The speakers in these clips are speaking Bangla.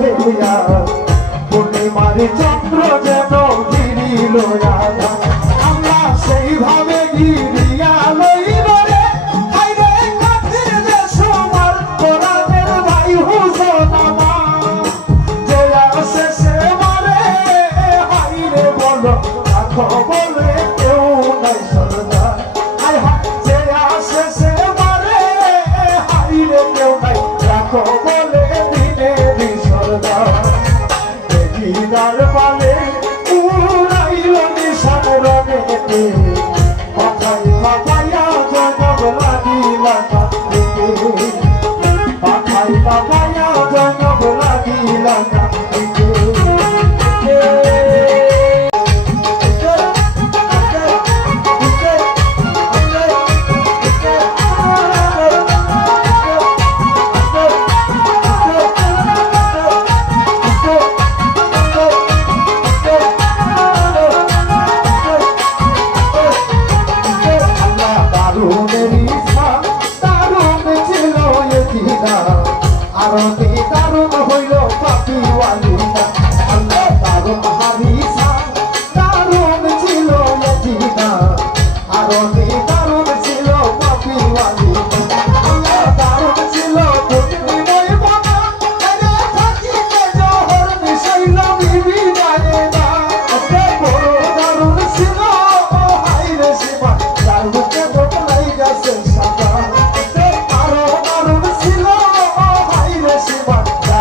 করে পূর্ণিমার চন্দ্র যেন গিরিল আধার আমরা সেইভাবে গিরিয়া লইল রে হাইরে কাঠের দেশ আমার কোরআনের ভাই হুসেন আমার যে আসে সে মারে হাইরে বলো রাখো বলে কেউ নাই সরদার হাই হাই যে আসে সে মারে হাইরে কেউ নাই রাখো বলে দিনের সরদার দেখিদার পালে উড়াইল নিশান রঙেতে পাখাই পাখাইয়া জনব লাগিলা কাঁদিতে পাখাই পাখাইয়া জনব লাগিলা কাঁদিতে আরতি দারুণ হইল পাপিওয়ালিটা আল্লাহ দারুণ হাদিসা দারুণ ছিল এজিদা আরতি দারুণ ছিল পাপিওয়ালিটা আল্লাহ দারুণ ছিল পূর্ণিমায় বাবা আরে থাকিতে জহর মিশাইল বিবি জানেনা আরে বড় দারুণ ছিল ও হাইরে শিবা দারুণকে বদলাই গেছে সাদা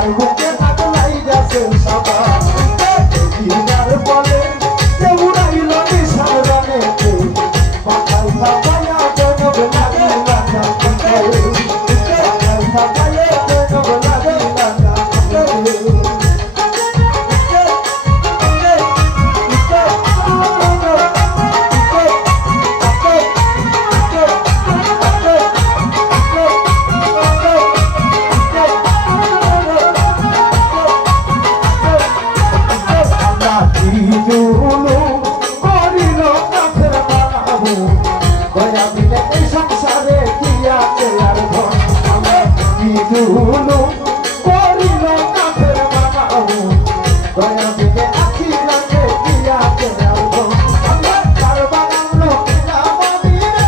বুকে থাকলাই গেছে সবার দিদার বলে কেউ রাইল নিশান রঙেতে পাখাই পাখাইয়া জনব লাগিলা কাঁদিতে পাখাই পাখাইয়া জনব লাগিলা কাঁদিতে করিল কাফের বানাবো দয়া দিলে এই সংসারে কি আছে আর ধন আমার করিল কাফের বানাবো দয়া দিলে আখিরাতে কি আছে আর ধন আমার কার বানানো কিনা মদিনে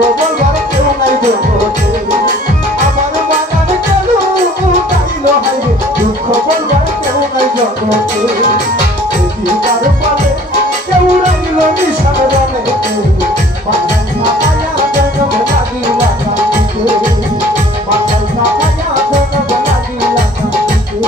বলবার কেউ নাই জগতে আমার বাগান কেন উঠাইল হাইরে দুঃখ বলবার কেউ নাই জগতে কার পালে কেউ রাইল নিশান রনে বাঁচাই খাপায়া জনম লাগিলা কাঁদিতে বাঁচাই খাপায়া জনম লাগিলা কাঁদিতে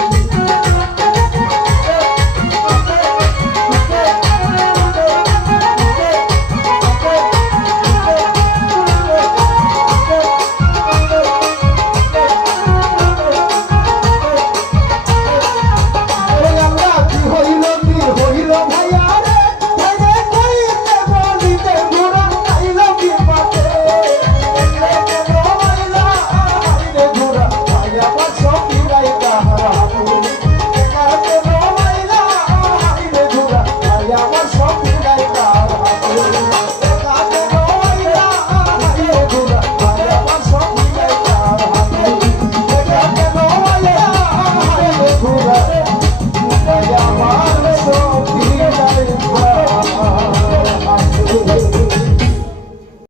Yeah.